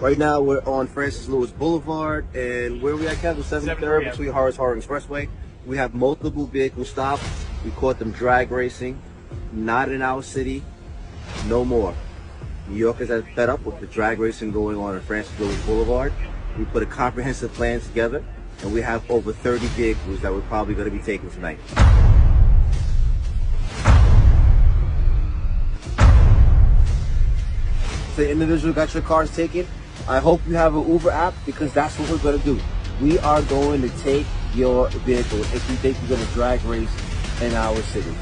Right now, we're on Francis Lewis Boulevard, and where we at, Kevin? 7th between Horace Harding Expressway. We have multiple vehicles stopped. We caught them drag racing. Not in our city, no more. New Yorkers are fed up with the drag racing going on Francis Lewis Boulevard. We put a comprehensive plan together, and we have over 30 vehicles that we're probably going to be taking tonight. So the individual got your cars taken. I hope you have an Uber app, because that's what we're going to do. We are going to take your vehicle if you think you're going to drag race in our city.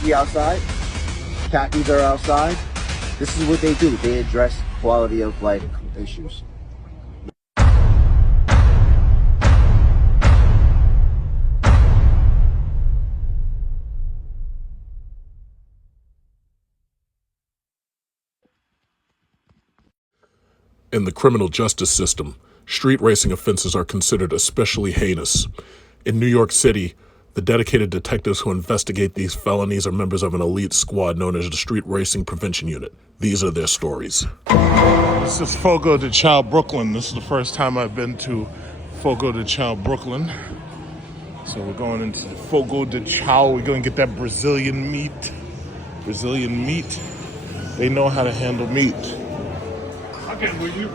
See outside? Khakis are outside. This is what they do. They address quality of life issues. In the criminal justice system, street racing offenses are considered especially heinous. In New York City, the dedicated detectives who investigate these felonies are members of an elite squad known as the Street Racing Prevention Unit. These are their stories. This is Fogo de Chão, Brooklyn. This is the first time I've been to Fogo de Chão, Brooklyn. So we're going into Fogo de Chão. We're going to get that Brazilian meat. Brazilian meat. They know how to handle meat. Okay, when you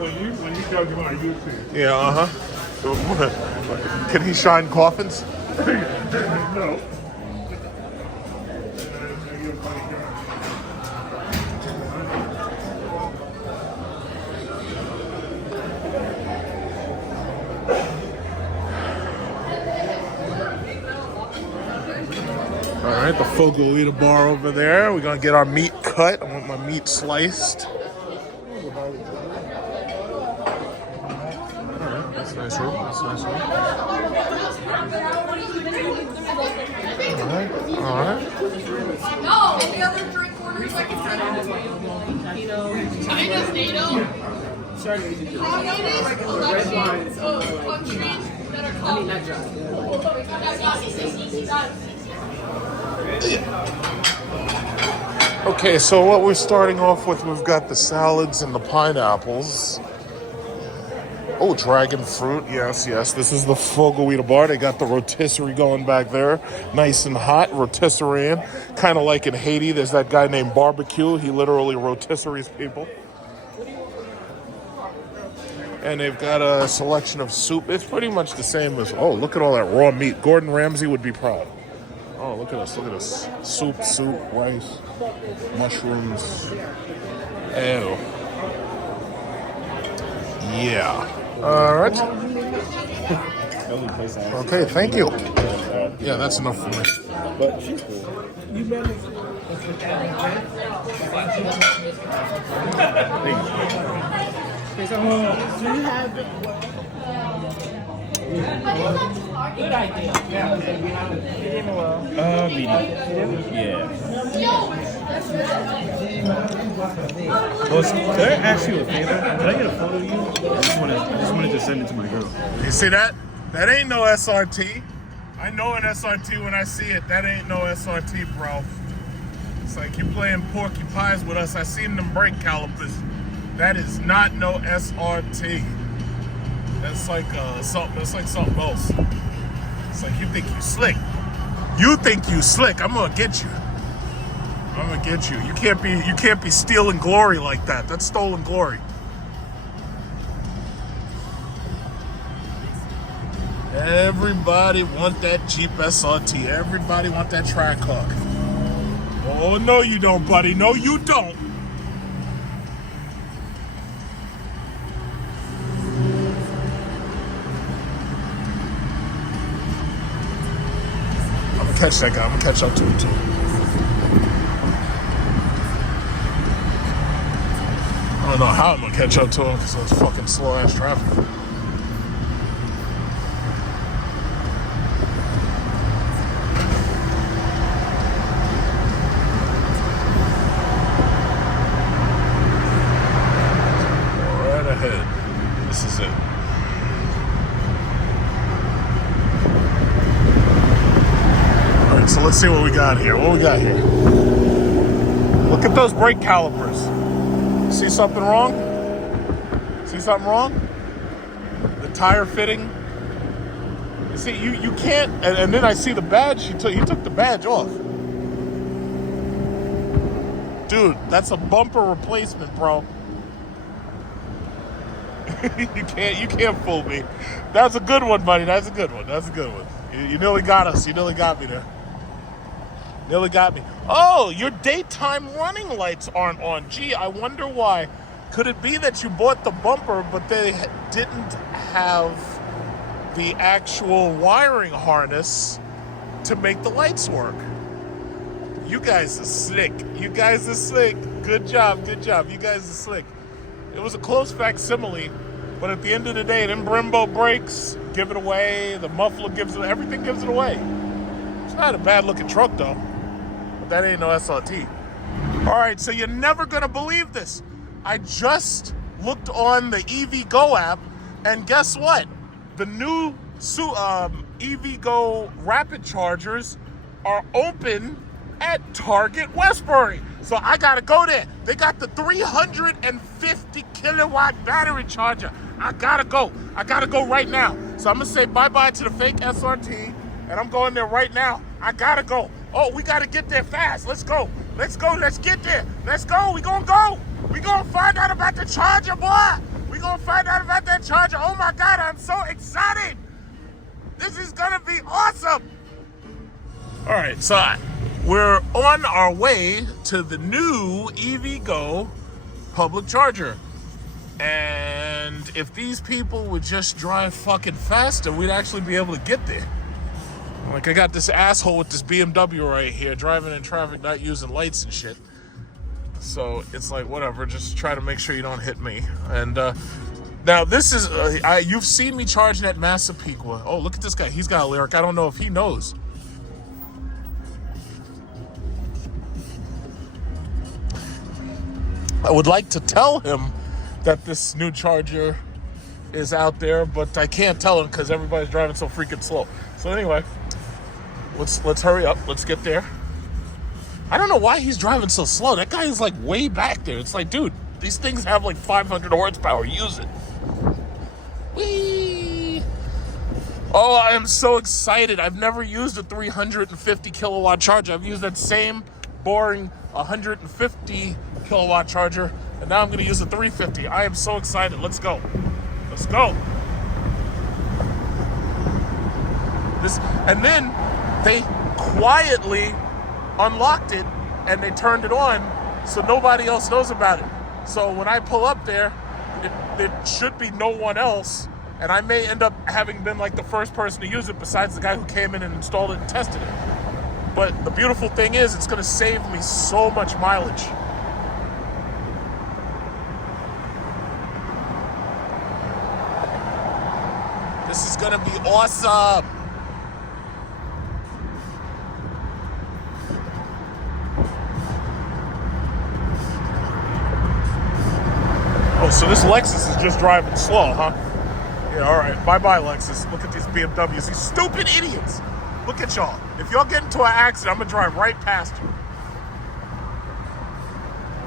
talk about YouTube. Yeah, Can he shine coffins? No. All right, the Fogo bar over there. We're gonna get our meat cut. I want my meat sliced. That's nice room. That's nice room. All right. No, any other drink orders I can China's NATO. Communist elections of countries that are coming. Okay, so what we're starting off with, we've got the salads and the pineapples. Oh, dragon fruit. Yes. This is the Fogo bar. They got the rotisserie going back there. Nice and hot. Rotisserie. Kind of like in Haiti, there's that guy named Barbecue. He literally rotisseries people. And they've got a selection of soup. It's pretty much the same as... Oh, look at all that raw meat. Gordon Ramsay would be proud. Oh, look at this. Look at this. Soup, rice, mushrooms. Ew. Yeah. All right. Okay, thank you. Yeah, that's enough for me. But she's cool. You better. Do you have good idea. Medium. Yeah. Well, can I ask you a favor? Can I get a photo of you? I just wanted to send it to my girl. You see that? That ain't no SRT. I know an SRT when I see it. That ain't no SRT, bro. It's like you're playing porcupines with us. I seen them brake calipers. That is not no SRT. That's like something. That's like something else. It's like you think you slick. You think you slick. I'm gonna get you. I'm gonna get you. You can't be stealing glory like that. That's stolen glory. Everybody want that Jeep SRT. Everybody want that track hook. Oh no, you don't, buddy. No, you don't. I'm gonna catch that guy. I'm gonna catch up to him too. I don't know how I'm gonna catch up to him because it's fucking slow ass traffic. Right ahead. This is it. All right, so let's see what we got here. What we got here? Look at those brake calipers. See something wrong? See something wrong? The tire fitting. You see, you can't, and then I see the badge, he took the badge off. Dude, that's a bumper replacement, bro. You can't fool me. That's a good one, buddy. That's a good one. You nearly got us. You nearly got me there. Nearly got me. Oh, your daytime running lights aren't on. Gee, I wonder why. Could it be that you bought the bumper, but they didn't have the actual wiring harness to make the lights work? You guys are slick. Good job. You guys are slick. It was a close facsimile, but at the end of the day, them Brembo brakes give it away. The muffler gives it. Everything gives it away. It's not a bad looking truck though, but that ain't no SRT. All right, so you're never gonna believe this. I just looked on the EVgo app, and guess what? The new EVgo rapid chargers are open at Target Westbury. So I gotta go there. They got the 350 kilowatt battery charger. I gotta go right now. So I'm gonna say bye-bye to the fake SRT, and I'm going there right now. I gotta go. Oh, we gotta get there fast. Let's go, let's get there. Let's go, we gonna go. We gonna find out about the charger, boy. We gonna find out about that charger. Oh my God, I'm so excited. This is gonna be awesome. All right, so we're on our way to the new EVgo public charger. And if these people would just drive fucking faster, we'd actually be able to get there. Like, I got this asshole with this BMW right here, driving in traffic, not using lights and shit. So it's like, whatever, just try to make sure you don't hit me. And now this is, you've seen me charging at Massapequa. Oh, look at this guy. He's got a lyric. I don't know if he knows. I would like to tell him that this new charger is out there, but I can't tell him because everybody's driving so freaking slow. So anyway, let's hurry up. Let's get there. I don't know why he's driving so slow. That guy is like way back there. It's like, dude, these things have like 500 horsepower. Use it. Whee! Oh, I am so excited. I've never used a 350 kilowatt charger. I've used that same boring 150 kilowatt charger, and now I'm going to use a 350. I am so excited. Let's go. Let's go. And then they quietly unlocked it and they turned it on so nobody else knows about it. So when I pull up there, there should be no one else, and I may end up having been like the first person to use it besides the guy who came in and installed it and tested it. But the beautiful thing is, it's going to save me so much mileage. This is going to be awesome. Oh, so this Lexus is just driving slow, huh? Yeah, all right. Bye-bye, Lexus. Look at these BMWs. These stupid idiots. Look at y'all. If y'all get into an accident, I'm going to drive right past you.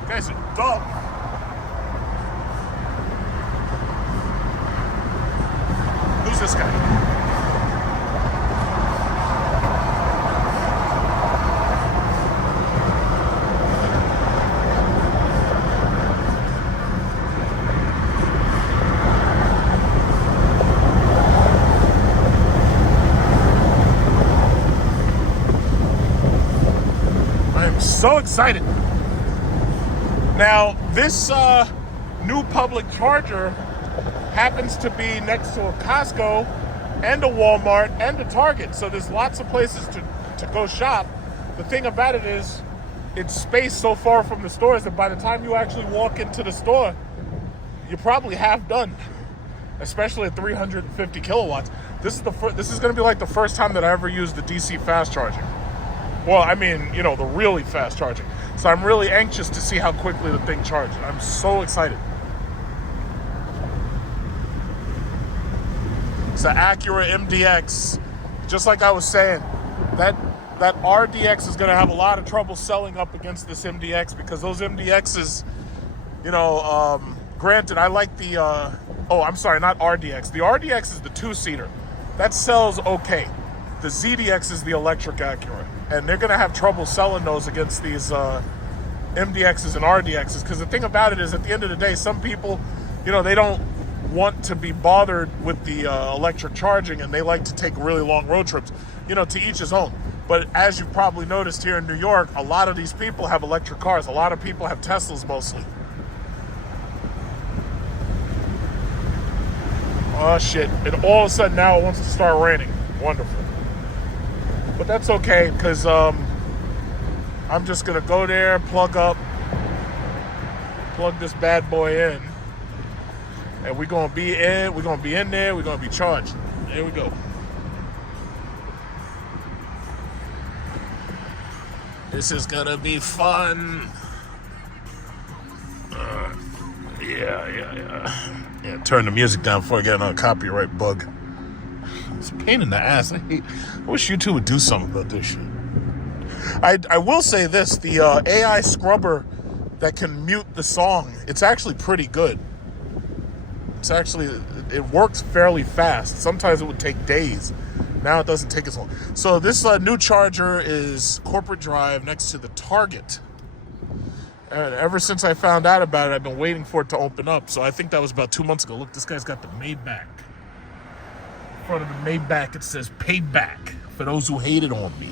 You guys are dumb. Who's this guy? So excited. Now, this new public charger happens to be next to a Costco and a Walmart and a Target. So there's lots of places to go shop. The thing about it is, it's spaced so far from the stores that by the time you actually walk into the store, you're probably half done, especially at 350 kilowatts. This is going to be like the first time that I ever used the DC fast charging. Well, I mean, you know, the really fast charging. So I'm really anxious to see how quickly the thing charges. I'm so excited. It's an Acura MDX. Just like I was saying, that RDX is going to have a lot of trouble selling up against this MDX because those MDXs, you know, Granted, I like the, oh, I'm sorry, not RDX. The RDX is the 2-seater. That sells okay. The ZDX is the electric Acura. And they're going to have trouble selling those against these MDXs and RDXs. Because the thing about it is, at the end of the day, some people, you know, they don't want to be bothered with the electric charging, and they like to take really long road trips. You know, to each his own. But as you've probably noticed here in New York, a lot of these people have electric cars. A lot of people have Teslas mostly. Oh shit, and all of a sudden now it wants to start raining. Wonderful. But that's okay, because I'm just gonna go there, plug this bad boy in, and we're gonna be in there, we're gonna be charged. Here we go. This is gonna be fun. Yeah, turn the music down before I get another copyright bug. It's a pain in the ass. I wish you two would do something about this shit. I will say this, the AI scrubber that can mute the song, it's actually pretty good. It works fairly fast. Sometimes it would take days. Now it doesn't take as long. So this new charger is corporate drive next to the Target. And ever since I found out about it, I've been waiting for it to open up. So I think that was about 2 months ago. Look, this guy's got the Maybach. In front of the Maybach, it says payback for those who hated on me.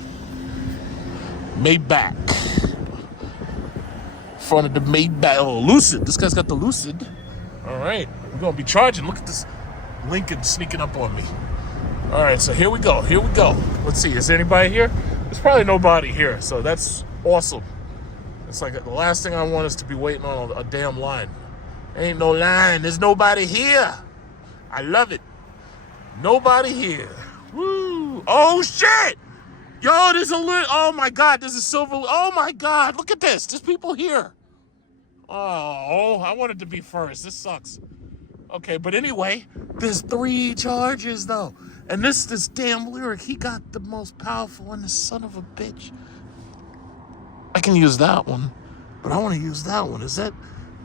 Maybach. In front of the Maybach. Oh, Lucid. This guy's got the Lucid. All right. We're going to be charging. Look at this Lincoln sneaking up on me. All right, so here we go. Let's see. Is there anybody here? There's probably nobody here, so that's awesome. It's like the last thing I want is to be waiting on a damn line. Ain't no line. There's nobody here. I love it. Nobody here. Woo. Oh, shit. Yo, there's a little... Oh, my God. There's a silver... Oh, my God. Look at this. There's people here. Oh, I wanted to be first. This sucks. Okay, but anyway, there's 3 chargers, though. And this damn Lyric, he got the most powerful one, the son of a bitch. I can use that one, but I want to use that one. Is that...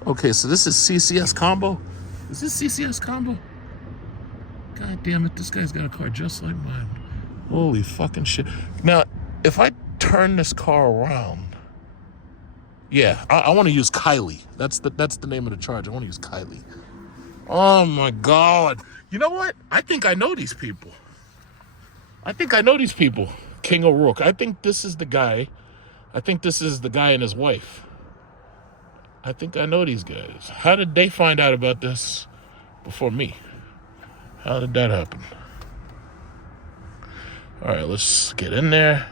Okay, so this is CCS combo. Is this CCS combo? God damn it, this guy's got a car just like mine. Holy fucking shit. Now, if I turn this car around... Yeah, I want to use Kylie. That's the name of the charger. I want to use Kylie. Oh my God. You know what? I think I know these people. King O'Rourke. I think this is the guy and his wife. I think I know these guys. How did they find out about this before me? How did that happen? All right, let's get in there.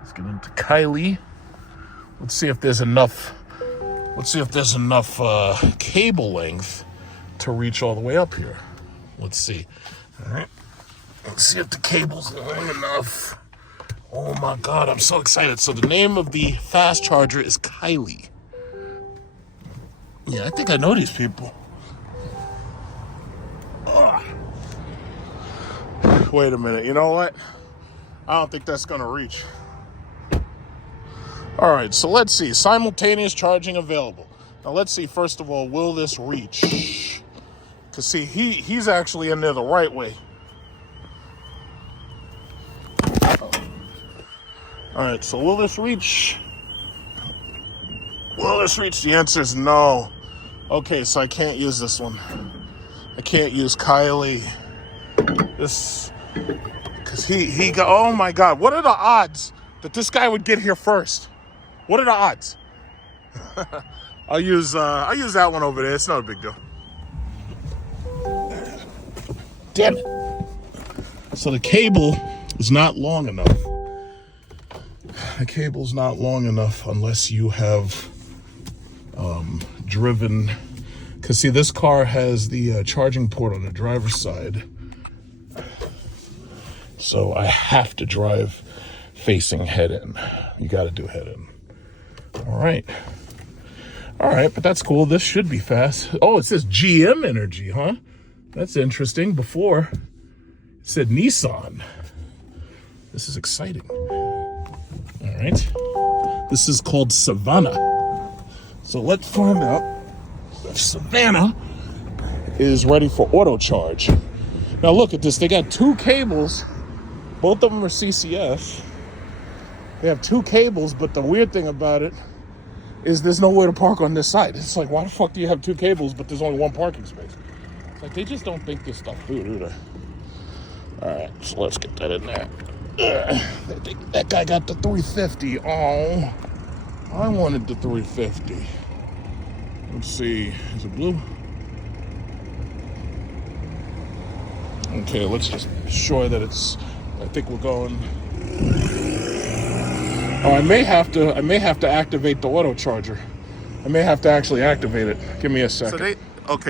Let's get into Kylie. Let's see if there's enough cable length to reach all the way up here. Let's see. All right. Let's see if the cable's long enough. Oh my God, I'm so excited. So the name of the fast charger is Kylie. Yeah, I think I know these people. Ugh. Wait a minute. You know what? I don't think that's going to reach. All right, so let's see. Simultaneous charging available. Now let's see, first of all, will this reach? Because see, he's actually in there the right way. All right, so will this reach? The answer is no. Okay, so I can't use this one. I can't use Kylie. This, because he got, oh my God, what are the odds that this guy would get here first? What are the odds? I'll use that one over there. It's not a big deal. Damn it. So the cable is not long enough. The cable's not long enough unless you have driven, because see, this car has the charging port on the driver's side. So I have to drive facing head in. You got to do head in. All right, but that's cool. This should be fast. Oh, it says GM Energy, huh? That's interesting. Before, it said Nissan. This is exciting. All right. This is called Savannah. So let's find out Savannah is ready for auto charge. Now look at this. They got 2 cables. Both of them are CCS. They have 2 cables, but the weird thing about it is there's nowhere to park on this side. It's like, why the fuck do you have 2 cables, but there's only 1 parking space? It's like, they just don't think this stuff through, do they? All right, so let's get that in there. That guy got the 350. Oh, I wanted the 350. Let's see, is it blue? Okay, let's just be sure that it's, I think we're going. Oh, I may have to activate the auto charger. I may have to actually activate it. Give me a second.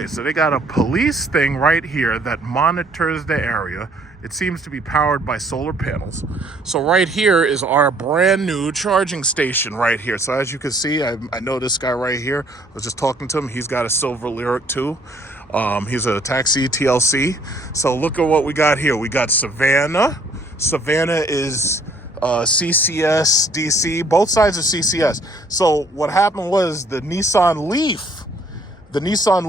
So they got a police thing right here that monitors the area. It seems to be powered by solar panels. So right here is our brand new charging station right here. So as you can see, I know this guy right here. I was just talking to him. He's got a silver Lyric too. He's a taxi TLC. So look at what we got here. We got Savannah. Savannah is CCS, DC. Both sides are CCS. So what happened was the Nissan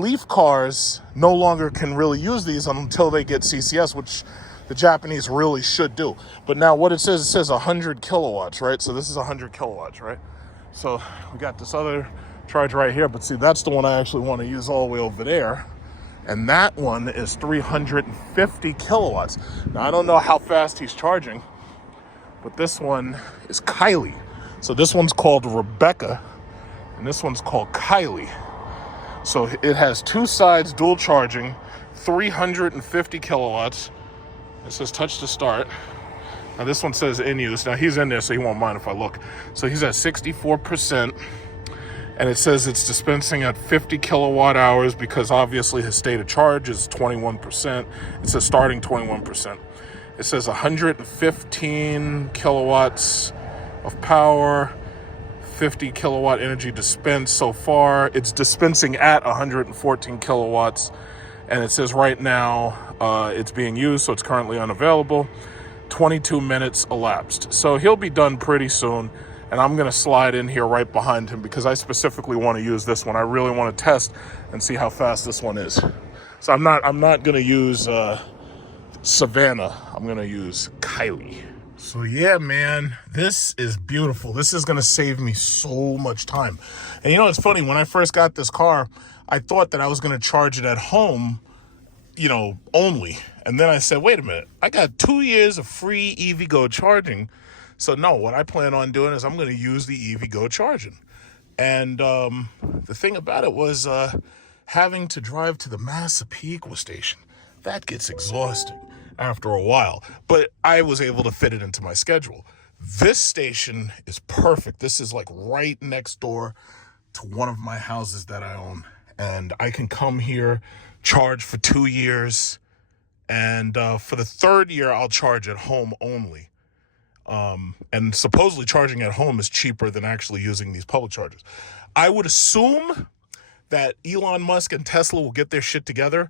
Leaf cars no longer can really use these until they get CCS, which the Japanese really should do. But now what it says 100 kilowatts, right? So this is 100 kilowatts, right? So we got this other charge right here, but see, that's the one I actually want to use all the way over there. And that one is 350 kilowatts. Now, I don't know how fast he's charging, but this one is Kylie. So this one's called Rebecca, and this one's called Kylie. So it has 2 sides, dual charging, 350 kilowatts. It says touch to start. Now this one says in use. Now he's in there, so he won't mind if I look. So he's at 64%. And it says it's dispensing at 50 kilowatt hours because obviously his state of charge is 21%. It says starting 21%. It says 115 kilowatts of power, 50 kilowatt energy dispensed so far. It's dispensing at 114 kilowatts. And it says right now it's being used, so it's currently unavailable. 22 minutes elapsed. So he'll be done pretty soon. And I'm going to slide in here right behind him because I specifically want to use this one. I really want to test and see how fast this one is. So I'm not going to use Savannah. I'm going to use Kylie. So yeah, man, this is beautiful. This is going to save me so much time. And you know, it's funny. When I first got this car, I thought that I was going to charge it at home, only. And then I said, wait a minute, I got 2 years of free EVgo charging. So no, what I plan on doing is I'm going to use the EVgo charging. And the thing about it was having to drive to the Massapequa station. That gets exhausting after a while. But I was able to fit it into my schedule. This station is perfect. This is like right next door to one of my houses that I own. And I can come here, charge for 2 years. And for the 3rd year, I'll charge at home only. And supposedly charging at home is cheaper than actually using these public chargers. I would assume that Elon Musk and Tesla will get their shit together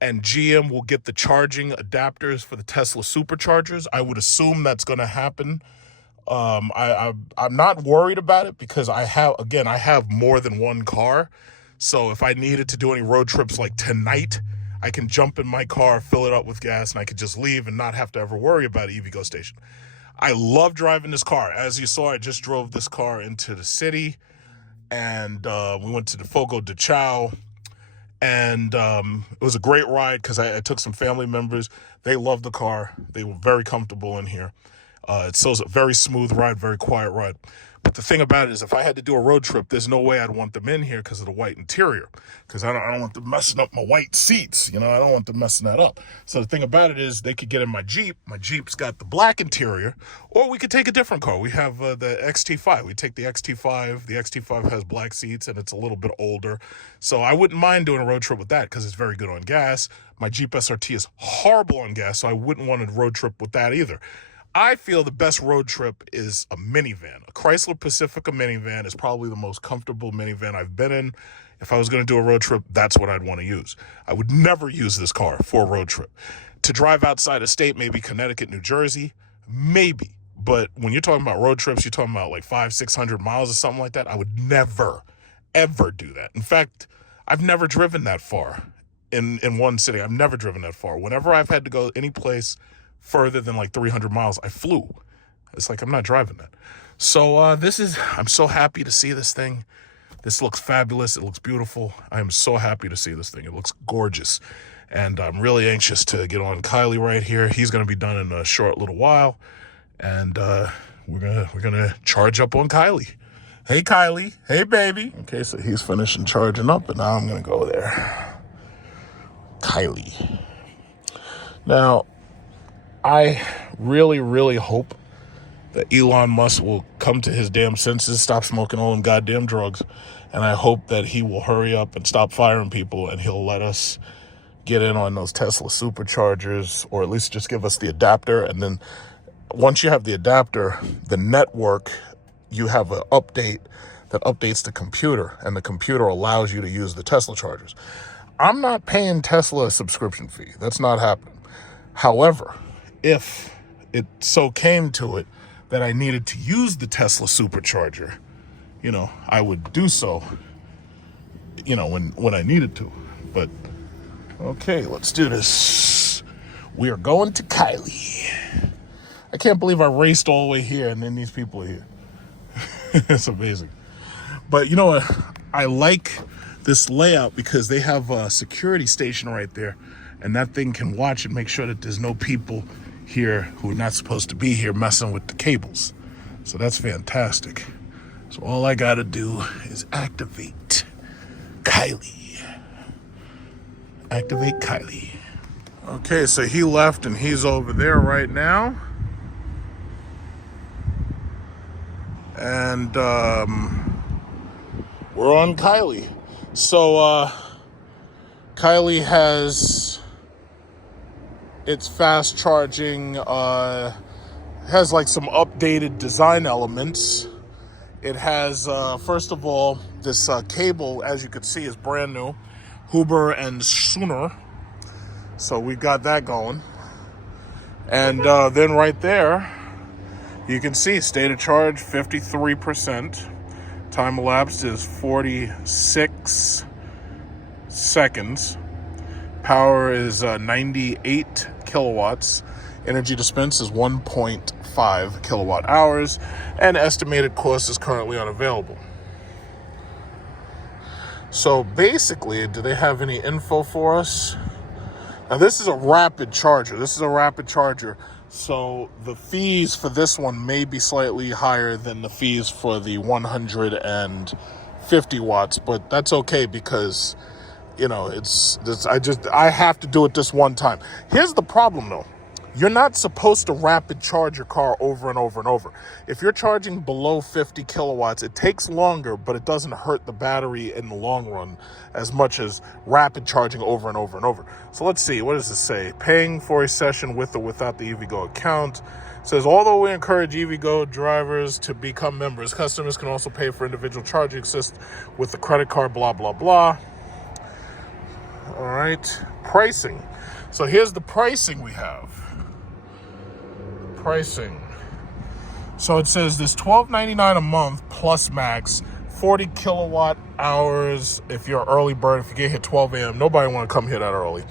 and GM will get the charging adapters for the Tesla superchargers. I would assume that's going to happen. I'm not worried about it because I have more than one car. So if I needed to do any road trips like tonight, I can jump in my car, fill it up with gas, and I could just leave and not have to ever worry about an EVgo station. I love driving this car. As you saw, I just drove this car into the city, and we went to the Fogo de Chão, and it was a great ride because I took some family members. They loved the car. They were very comfortable in here. It's a very smooth ride, very quiet ride. But the thing about it is if I had to do a road trip, there's no way I'd want them in here because of the white interior. Because I don't want them messing up my white seats. I don't want them messing that up. So the thing about it is they could get in my Jeep. My Jeep's got the black interior. Or we could take a different car. We have the XT5. We take the XT5. The XT5 has black seats and it's a little bit older. So I wouldn't mind doing a road trip with that because it's very good on gas. My Jeep SRT is horrible on gas, so I wouldn't want a road trip with that either. I feel the best road trip is a minivan. A Chrysler Pacifica minivan is probably the most comfortable minivan I've been in. If I was going to do a road trip, that's what I'd want to use. I would never use this car for a road trip. To drive outside of state, maybe Connecticut, New Jersey, maybe. But when you're talking about road trips, you're talking about like 500-600 miles or something like that. I would never, ever do that. In fact, I've never driven that far in one city. I've never driven that far. Whenever I've had to go any place further than like 300 miles, I flew. It's like I'm not driving that. So I'm so happy to see this thing. This looks fabulous. It looks beautiful. I am so happy to see this thing. It looks gorgeous. And I'm really anxious to get on Kylie right here. He's going to be done in a short little while. And we're gonna charge up on Kylie. Hey, Kylie. Hey, baby. Okay, so he's finishing charging up, and now I'm going to go there. Kylie. Now, I really, really hope that Elon Musk will come to his damn senses, stop smoking all them goddamn drugs, and I hope that he will hurry up and stop firing people, and he'll let us get in on those Tesla superchargers, or at least just give us the adapter. And then once you have the adapter, the network, you have an update that updates the computer, and the computer allows you to use the Tesla chargers. I'm not paying Tesla a subscription fee. That's not happening. However, if it so came to it that I needed to use the Tesla supercharger, I would do so, when I needed to. But okay, let's do this. We are going to Kylie. I can't believe I raced all the way here and then these people are here. It's amazing. But you know what? I like this layout because they have a security station right there, and that thing can watch and make sure that there's no people here who are not supposed to be here messing with the cables. So that's fantastic. So all I gotta do is activate Kylie. Activate Kylie. Okay, so he left and he's over there right now. And we're on Kylie. So Kylie has its fast charging, has like some updated design elements. It has, first of all, this cable, as you can see, is brand new. Huber and Sooner. So we got that going. And then right there, you can see state of charge 53%. Time elapsed is 46 seconds. Power is 98 kilowatts. Energy dispense is 1.5 kilowatt hours. And estimated cost is currently unavailable. So basically, do they have any info for us? Now this is a rapid charger. So the fees for this one may be slightly higher than the fees for the 150 watts, but that's okay because, I have to do it this one time. Here's the problem though. You're not supposed to rapid charge your car over and over and over. If you're charging below 50 kilowatts, it takes longer, but it doesn't hurt the battery in the long run as much as rapid charging over and over and over. So let's see, what does this say? Paying for a session with or without the EVgo account. It says, although we encourage EVgo drivers to become members, customers can also pay for individual charging assist with the credit card, blah, blah, blah. All right, pricing. So here's the pricing we have. So it says this $12.99 a month plus max, 40 kilowatt hours if you're early bird. If you get here 12 a.m., nobody want to come here that early.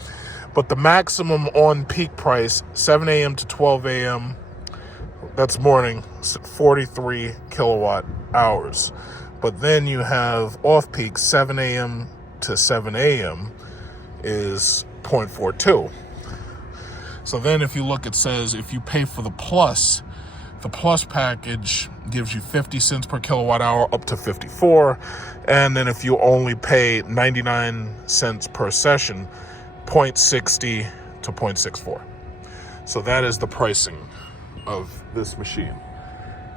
But the maximum on peak price, 7 a.m. to 12 a.m., that's morning, 43 kilowatt hours. But then you have off peak, 7 a.m. to 7 a.m. is 0.42. So then if you look, it says if you pay for the plus package gives you 50 cents per kilowatt hour up to 54. And then if you only pay 99 cents per session, 0.60 to 0.64. So that is the pricing of this machine.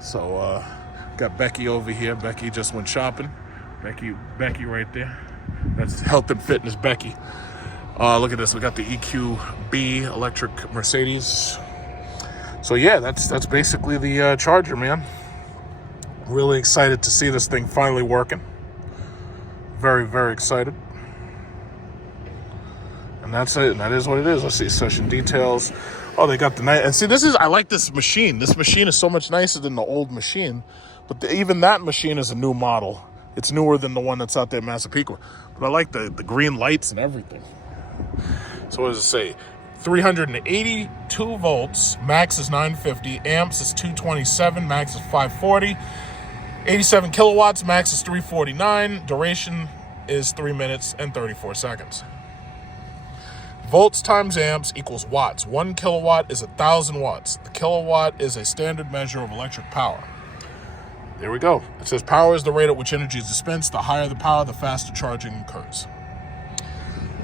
So got Becky over here. Becky just went shopping. Becky right there. That's health and fitness Becky. Look at this. We got the EQB electric Mercedes. So yeah, that's basically the charger, man. Really excited to see this thing finally working. Very, very excited. And that's it. And that is what it is. Let's see session details. Oh, they got the night. And see, I like this machine. This machine is so much nicer than the old machine. But even that machine is a new model. It's newer than the one that's out there in Massapequa. But I like the green lights and everything. So what does it say? 382 volts, max is 950, amps is 227, max is 540, 87 kilowatts, max is 349, duration is 3 minutes and 34 seconds. Volts times amps equals watts. 1 kilowatt is 1,000 watts. The kilowatt is a standard measure of electric power. There we go. It says power is the rate at which energy is dispensed. The higher the power, the faster charging occurs.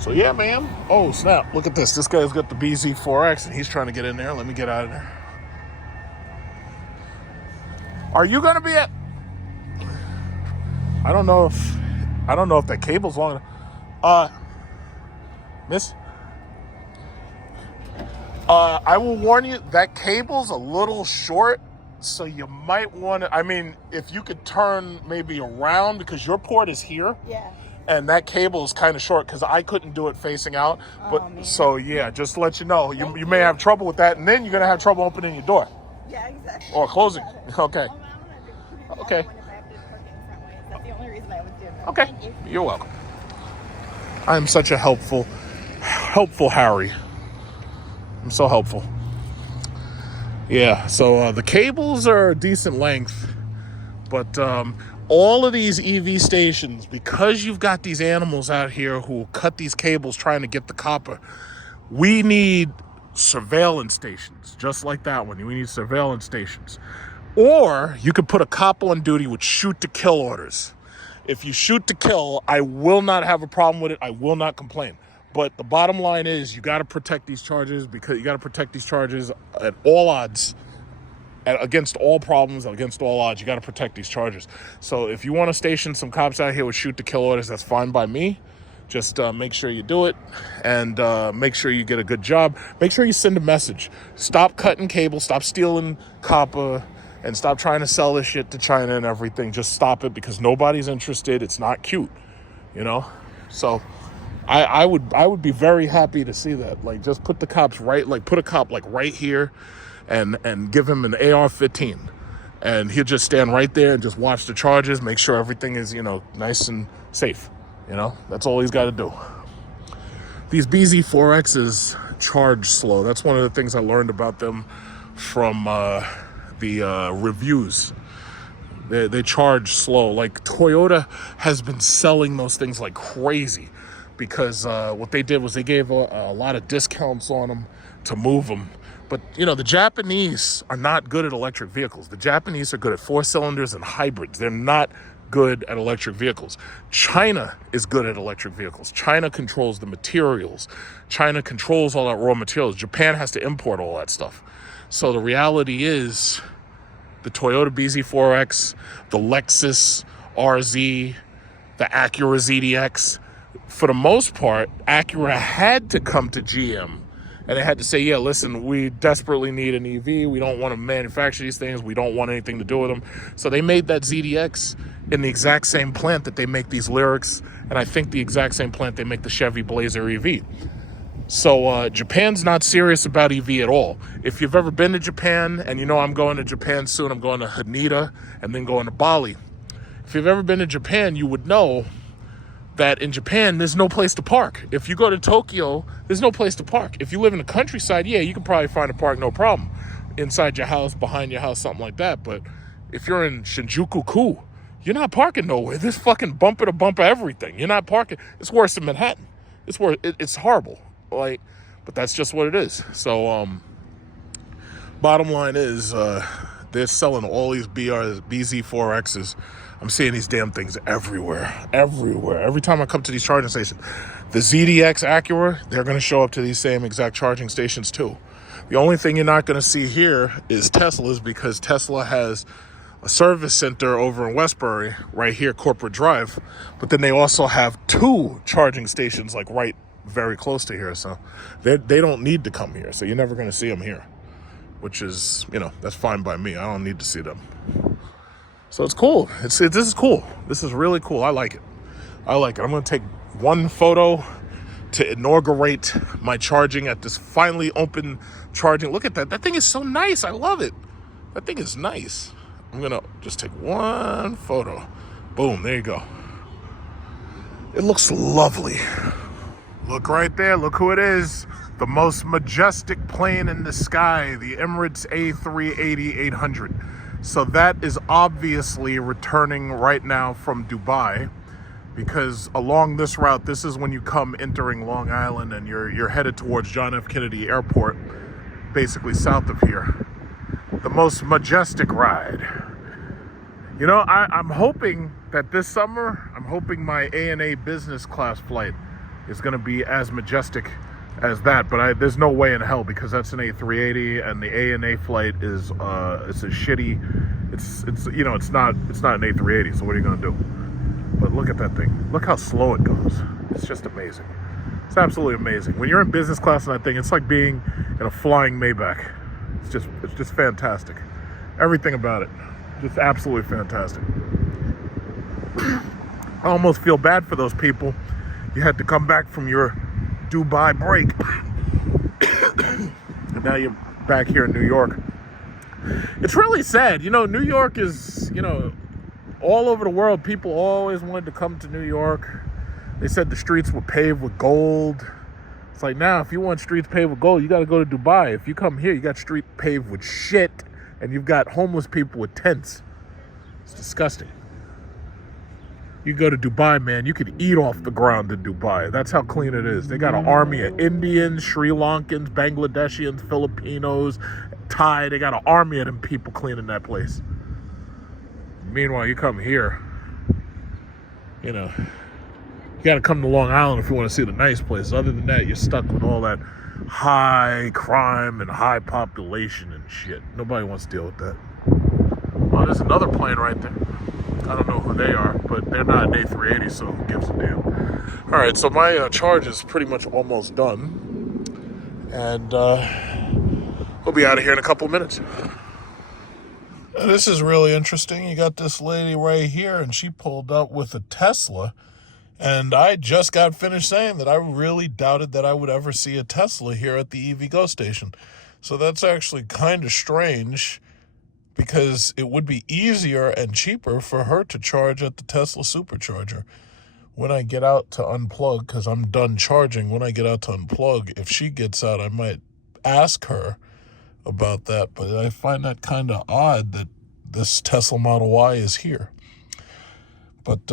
So yeah, man. Oh, snap. Look at this. This guy's got the BZ4X and he's trying to get in there. Let me get out of there. Are you going to be at... I don't know if that cable's long enough. Miss? I will warn you, that cable's a little short, so you might want to, I mean, if you could turn maybe around, because your port is here. Yeah. And that cable is kind of short, because I couldn't do it facing out. But so, yeah, just to let you know, you may have trouble with that, and then you're going to have trouble opening your door. Yeah, exactly. Or closing. Okay. Okay. That's the only reason I would do it. Okay. Thank you. You're welcome. I'm such a helpful Harry. I'm so helpful. Yeah, so the cables are a decent length, but all of these EV stations, because you've got these animals out here who will cut these cables trying to get the copper, we need surveillance stations, just like that one. We need surveillance stations. Or you could put a cop on duty with shoot to kill orders. If you shoot to kill, I will not have a problem with it. I will not complain. But the bottom line is you got to protect these charges, because you got to protect these charges at all odds, against all problems, against all odds. You got to protect these charges. So if you want to station some cops out here with shoot to kill orders, that's fine by me. Just make sure you do it, and make sure you get a good job. Make sure you send a message. Stop cutting cable, stop stealing copper, and stop trying to sell this shit to China and everything. Just stop it, because nobody's interested. It's not cute, you know? So I would be very happy to see that. Like, just put the cops right, like put a cop like right here and give him an AR-15. And he'll just stand right there and just watch the charges, make sure everything is, you know, nice and safe. You know, that's all he's got to do. These BZ4Xs charge slow. That's one of the things I learned about them from the reviews. They charge slow. Like, Toyota has been selling those things like crazy, because what they did was they gave a lot of discounts on them to move them. But, you know, the Japanese are not good at electric vehicles. The Japanese are good at 4 cylinders and hybrids. They're not good at electric vehicles. China is good at electric vehicles. China controls the materials. China controls all that raw materials. Japan has to import all that stuff. So the reality is the Toyota BZ4X, the Lexus RZ, the Acura ZDX, for the most part, Acura had to come to GM, and they had to say, yeah, listen, we desperately need an EV. We don't want to manufacture these things. We don't want anything to do with them. So they made that ZDX in the exact same plant that they make these Lyrics, and I think the exact same plant they make the Chevy Blazer EV. So Japan's not serious about EV at all. If you've ever been to Japan, and you know I'm going to Japan soon, I'm going to Haneda and then going to Bali. If you've ever been to Japan, you would know that in Japan, there's no place to park. If you go to Tokyo, there's no place to park. If you live in the countryside, yeah, you can probably find a park, no problem. Inside your house, behind your house, something like that. But if you're in Shinjuku-ku, you're not parking nowhere. There's fucking bumper to bumper everything. You're not parking. It's worse than Manhattan. It's worse. It's horrible. Like, but that's just what it is. So, bottom line is, they're selling all these BZ4Xs. I'm seeing these damn things everywhere. Every time I come to these charging stations, the ZDX Acura, they're going to show up to these same exact charging stations too. The only thing you're not going to see here is Tesla's, because Tesla has a service center over in Westbury, right here, Corporate Drive. But then they also have 2 charging stations, like right very close to here. So they don't need to come here. So you're never going to see them here, which is, you know, that's fine by me. I don't need to see them. So it's cool. This is cool. This is really cool. I like it. I'm going to take one photo to inaugurate my charging at this finally open charging. Look at that. That thing is so nice. I love it. That thing is nice. I'm going to just take one photo. Boom, there you go. It looks lovely. Look right there, look who it is. The most majestic plane in the sky, the Emirates A380-800. So that is obviously returning right now from Dubai, because along this route, this is when you come entering Long Island and you're headed towards John F. Kennedy Airport, basically south of here. The most majestic ride. You know, I'm hoping that this summer, I'm hoping my ANA business class flight is going to be as majestic as that, but there's no way in hell, because that's an A380, and the ANA flight is it's a shitty. It's you know, it's not an A380. So what are you going to do? But look at that thing. Look how slow it goes. It's just amazing. It's absolutely amazing. When you're in business class on that thing, it's like being in a flying Maybach. It's just fantastic. Everything about it, just absolutely fantastic. I almost feel bad for those people. You had to come back from your Dubai break, and now you're back here in New York. It's really sad. You know, New York is, you know, all over the world, people always wanted to come to New York. They said the streets were paved with gold. It's like, now, if you want streets paved with gold, you got to go to Dubai. If you come here, you got street paved with shit, and you've got homeless people with tents. It's disgusting. You go to Dubai, man, you could eat off the ground in Dubai. That's how clean it is. They got an army of Indians, Sri Lankans, Bangladeshians, Filipinos, Thai. They got an army of them people cleaning that place. Meanwhile, you come here, you know, you got to come to Long Island if you want to see the nice places. Other than that, you're stuck with all that high crime and high population and shit. Nobody wants to deal with that. Oh, there's another plane right there. I don't know who they are, but they're not an A380, so who gives a damn? All right, so my charge is pretty much almost done, and we'll be out of here in a couple of minutes. This is really interesting. You got this lady right here, and she pulled up with a Tesla, and I just got finished saying that I really doubted that I would ever see a Tesla here at the EVgo station. So that's actually kind of strange, because it would be easier and cheaper for her to charge at the Tesla supercharger. When I get out to unplug, because I'm done charging, when I get out to unplug, if she gets out, I might ask her about that. But I find that kind of odd that this Tesla Model Y is here. But,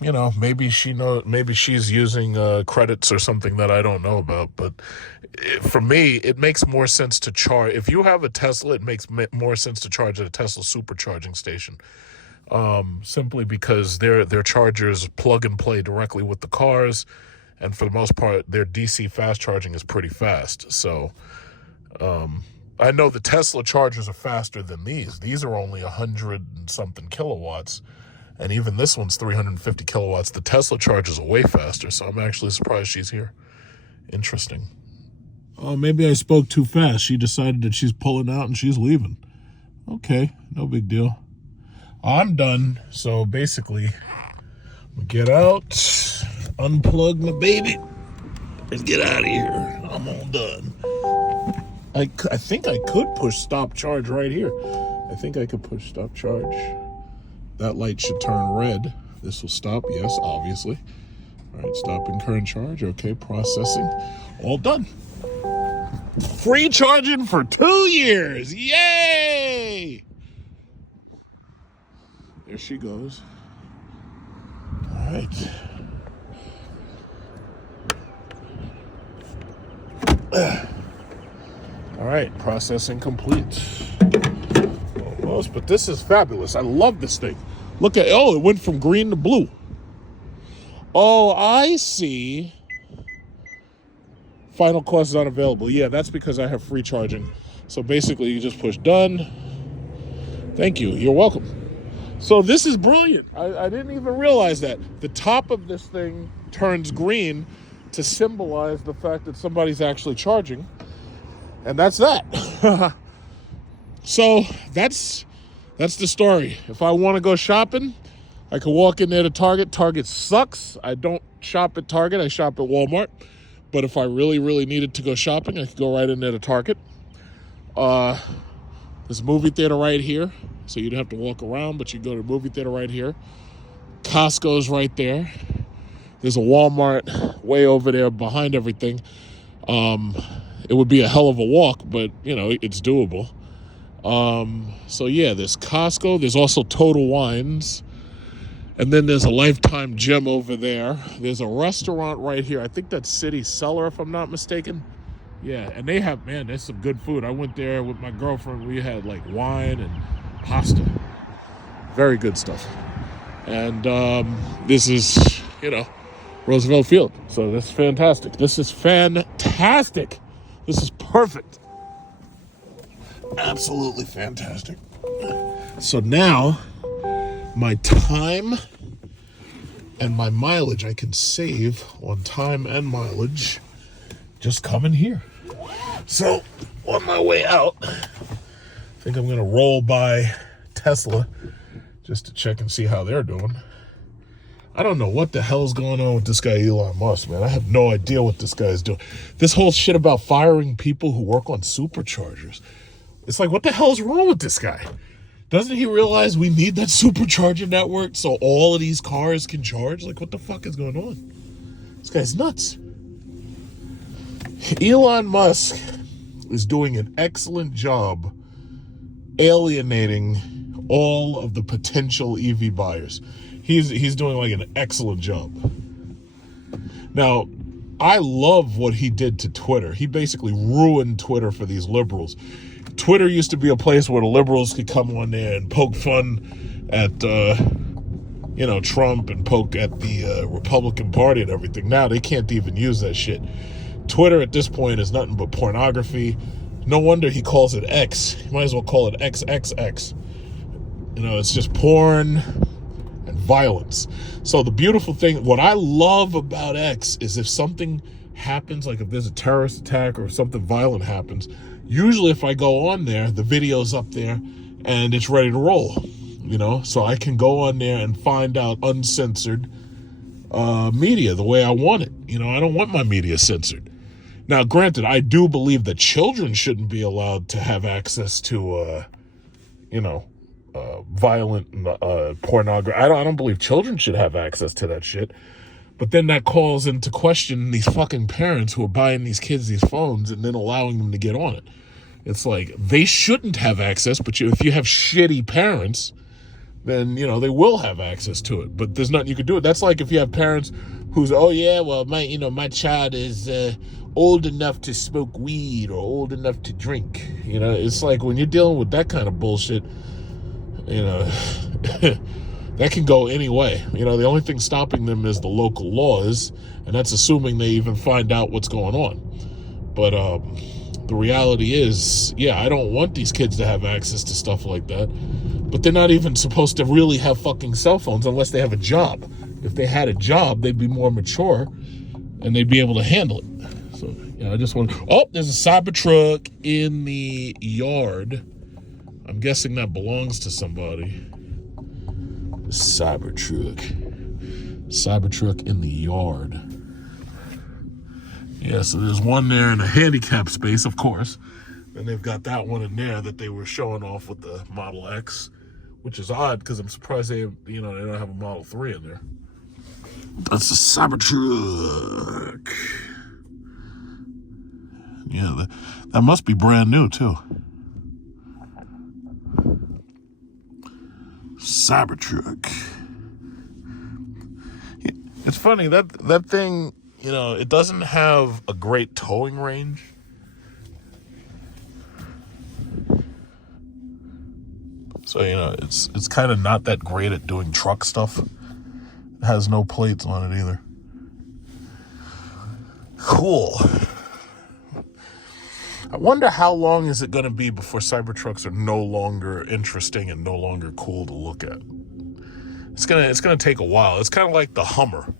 you know, maybe she's using credits or something that I don't know about. But for me, it makes more sense to charge. If you have a Tesla, it makes more sense to charge at a Tesla supercharging station. Simply because their chargers plug and play directly with the cars. And for the most part, their DC fast charging is pretty fast. So I know the Tesla chargers are faster than these. These are only 100 and something kilowatts. And even this one's 350 kilowatts. The Tesla chargers are way faster, so I'm actually surprised she's here. Interesting. Oh, maybe I spoke too fast. She decided that she's pulling out and she's leaving. Okay, no big deal. I'm done. So basically, get out, unplug my baby, and get out of here. I'm all done. I think I could push stop charge right here. I think I could push stop charge. That light should turn red. This will stop, yes, obviously. All right, stopping current charge. Okay, processing. All done. Free charging for 2 years. Yay! There she goes. All right. All right, processing complete. Almost, but this is fabulous. I love this thing. Look at, oh, it went from green to blue. Oh, I see. Final cost is unavailable. Yeah, that's because I have free charging. So basically, you just push done. Thank you. You're welcome. So this is brilliant. I didn't even realize that. The top of this thing turns green to symbolize the fact that somebody's actually charging. And that's that. So that's the story. If I want to go shopping, I can walk in there to Target. Target sucks. I don't shop at Target. I shop at Walmart. But if I really, really needed to go shopping, I could go right in there to Target. There's a movie theater right here. So you'd have to walk around, but you go to the movie theater right here. Costco's right there. There's a Walmart way over there behind everything. It would be a hell of a walk, but, you know, it's doable. So, yeah, there's Costco. There's also Total Wines. And then there's a Lifetime Gym over there. There's a restaurant right here. I think that's City Cellar, if I'm not mistaken. Yeah, and they have, man, there's some good food. I went there with my girlfriend. We had, like, wine and pasta. Very good stuff. And this is, you know, Roosevelt Field. So that's fantastic. This is fantastic. This is perfect. Absolutely fantastic. So now my time and my mileage, I can save on time and mileage just coming here. So on my way out, I think I'm going to roll by Tesla just to check and see how they're doing. I don't know what the hell's going on with this guy Elon Musk, man. I have no idea what this guy is doing. This whole shit about firing people who work on superchargers. It's like, what the hell's wrong with this guy? Doesn't he realize we need that supercharger network so all of these cars can charge? Like, what the fuck is going on? This guy's nuts. Elon Musk is doing an excellent job alienating all of the potential EV buyers. He's doing like an excellent job. Now, I love what he did to Twitter. He basically ruined Twitter for these liberals. Twitter used to be a place where the liberals could come on there and poke fun at, Trump and poke at the Republican Party and everything. Now they can't even use that shit. Twitter at this point is nothing but pornography. No wonder he calls it X. He might as well call it XXX. You know, it's just porn and violence. So the beautiful thing, what I love about X is if something happens, like if there's a terrorist attack or something violent happens, usually if I go on there, the video's up there and it's ready to roll, you know? So I can go on there and find out uncensored media the way I want it. You know, I don't want my media censored. Now, granted, I do believe that children shouldn't be allowed to have access to, violent pornography. I don't believe children should have access to that shit. But then that calls into question these fucking parents who are buying these kids these phones and then allowing them to get on it. It's like, they shouldn't have access, but if you have shitty parents, then, you know, they will have access to it. But there's nothing you can do. That's like if you have parents who's, my child is old enough to smoke weed or old enough to drink. You know, it's like when you're dealing with that kind of bullshit, you know, that can go any way. You know, the only thing stopping them is the local laws, and that's assuming they even find out what's going on. But the reality is, yeah, I don't want these kids to have access to stuff like that. But they're not even supposed to really have fucking cell phones unless they have a job. If they had a job, they'd be more mature and they'd be able to handle it. So, yeah, I just want to... Oh, there's a Cybertruck in the yard. I'm guessing that belongs to somebody. Cybertruck in the yard. Yeah, so there's one there in a handicap space, of course. And they've got that one in there that they were showing off with the Model X, which is odd because I'm surprised they don't have a Model 3 in there. That's the Cybertruck. Yeah, that must be brand new too. Cybertruck. It's funny that thing, you know, it doesn't have a great towing range. So, you know, it's kind of not that great at doing truck stuff. It has no plates on it either. Cool. I wonder how long is it going to be before Cybertrucks are no longer interesting and no longer cool to look at. It's gonna take a while. It's kind of like the Hummer.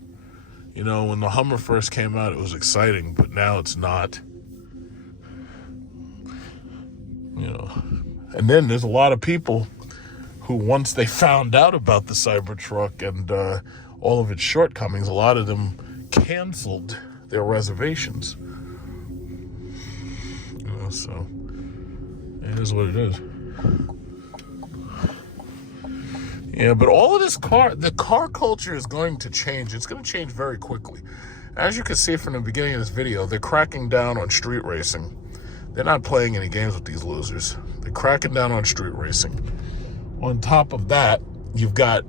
You know, when the Hummer first came out, it was exciting, but now it's not. You know, and then there's a lot of people who, once they found out about the Cybertruck and all of its shortcomings, a lot of them canceled their reservations. You know, so it is what it is. Yeah, but all of this the car culture is going to change. It's going to change very quickly. As you can see from the beginning of this video, they're cracking down on street racing. They're not playing any games with these losers. They're cracking down on street racing. On top of that, you've got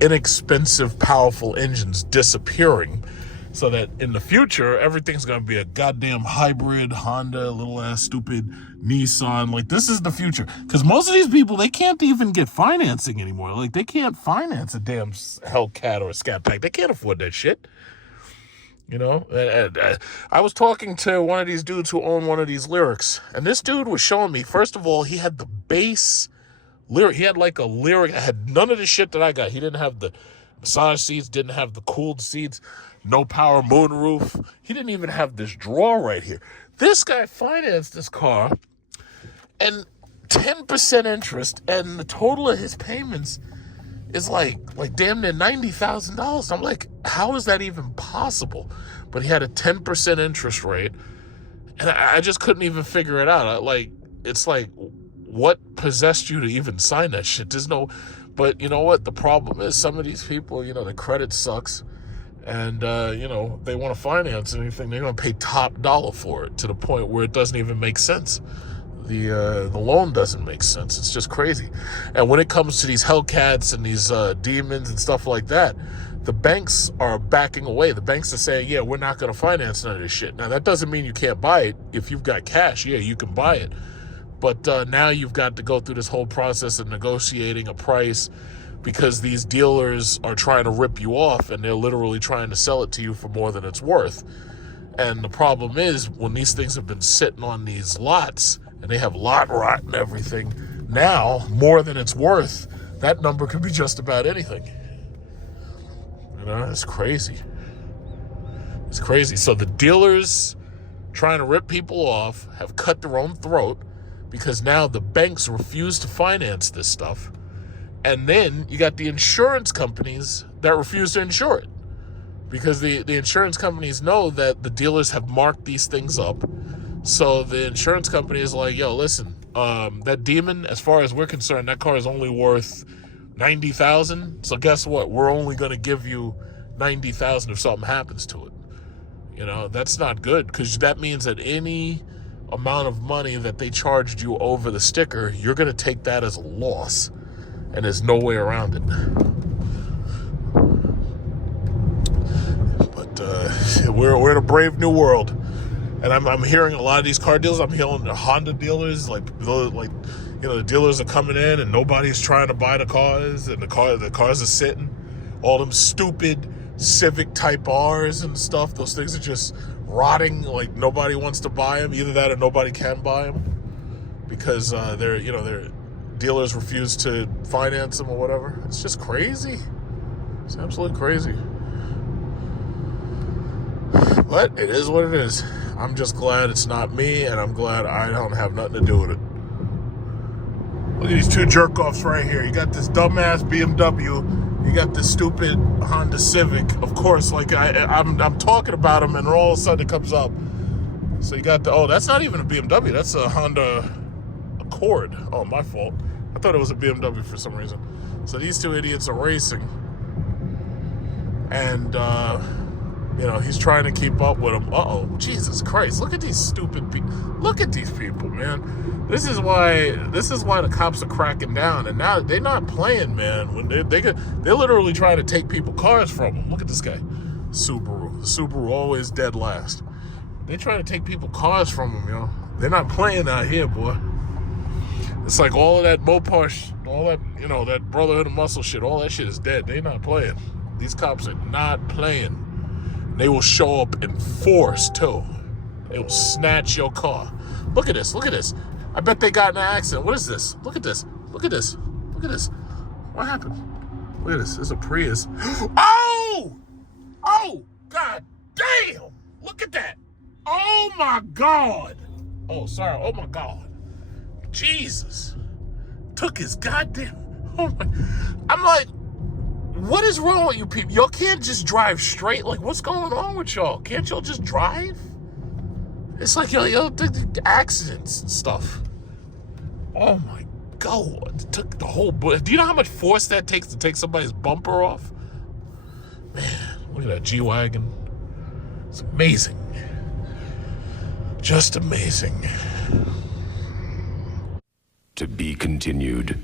inexpensive, powerful engines disappearing, so that in the future, everything's going to be a goddamn hybrid Honda, little ass stupid Nissan. Like, this is the future. Because most of these people, they can't even get financing anymore. Like, they can't finance a damn Hellcat or a Scat Pack. They can't afford that shit. You know? I was talking to one of these dudes who owned one of these Lyrics. And this dude was showing me, first of all, he had the base Lyric. He had like a Lyric. I had none of the shit that I got. He didn't have the massage seats, didn't have the cooled seats, no power moonroof. He didn't even have this drawer right here. This guy financed this car and 10% interest, and the total of his payments is like damn near $90,000. I'm like, how is that even possible? But he had a 10% interest rate, and I just couldn't even figure it out. It's like, what possessed you to even sign that shit? There's no... But you know what? The problem is some of these people, you know, the credit sucks. And, you know, they want to finance anything. They're going to pay top dollar for it, to the point where it doesn't even make sense. The loan doesn't make sense. It's just crazy. And when it comes to these Hellcats and these Demons and stuff like that, the banks are backing away. The banks are saying, yeah, we're not going to finance none of this shit. Now, that doesn't mean you can't buy it. If you've got cash, yeah, you can buy it. But now you've got to go through this whole process of negotiating a price, because these dealers are trying to rip you off, and they're literally trying to sell it to you for more than it's worth. And the problem is, when these things have been sitting on these lots and they have lot rot and everything, now more than it's worth, that number could be just about anything. You know, it's crazy. It's crazy. So the dealers trying to rip people off have cut their own throat, because now the banks refuse to finance this stuff. And then you got the insurance companies that refuse to insure it, because the insurance companies know that the dealers have marked these things up. So the insurance company is like, yo, listen, that Demon, as far as we're concerned, that car is only worth $90,000. So guess what? We're only going to give you $90,000 if something happens to it. You know, that's not good, because that means that any amount of money that they charged you over the sticker, you're going to take that as a loss, and there's no way around it. But we're in a brave new world, and I'm hearing a lot of these car dealers. I'm hearing the Honda dealers, like you know, the dealers are coming in and nobody's trying to buy the cars, and the cars are sitting. All them stupid Civic Type R's and stuff, those things are just rotting. Like, nobody wants to buy them. Either that or nobody can buy them, because their dealers refuse to finance them or whatever. It's just crazy. It's absolutely crazy. But it is what it is. I'm just glad it's not me, and I'm glad I don't have nothing to do with it. Look at these two jerk-offs right here. You got this dumbass BMW. You got this stupid Honda Civic. Of course, like I'm talking about them, and all of a sudden it comes up. So you got that's not even a BMW. That's a Honda Accord. Oh, my fault. I thought it was a BMW for some reason. So these two idiots are racing, and you know, he's trying to keep up with them. Uh-oh, Jesus Christ! Look at these stupid people. Look at these people, man. This is why the cops are cracking down, and now they're not playing, man. When they're literally trying to take people cars from them. Look at this guy, Subaru always dead last. They're trying to take people cars from them, yo. They're not playing out here, boy. It's like all of that Mopar, all that, you know, that Brotherhood of Muscle shit, all that shit is dead. They're not playing. These cops are not playing. They will show up in force, too. They will snatch your car. Look at this. Look at this. I bet they got in an accident. What is this? Look at this. Look at this. Look at this. What happened? Look at this. This is a Prius. Oh! Oh! God damn! Look at that. Oh, my God. Oh, sorry. Oh, my God. Jesus. Took his goddamn... Oh, my... I'm like... What is wrong with you people? Y'all can't just drive straight. Like, what's going on with y'all? Can't y'all just drive? It's like y'all accidents and stuff. Oh my go. It took the whole. Do you know how much force that takes to take somebody's bumper off? Man, look at that G-Wagon. It's amazing. Just amazing. To be continued.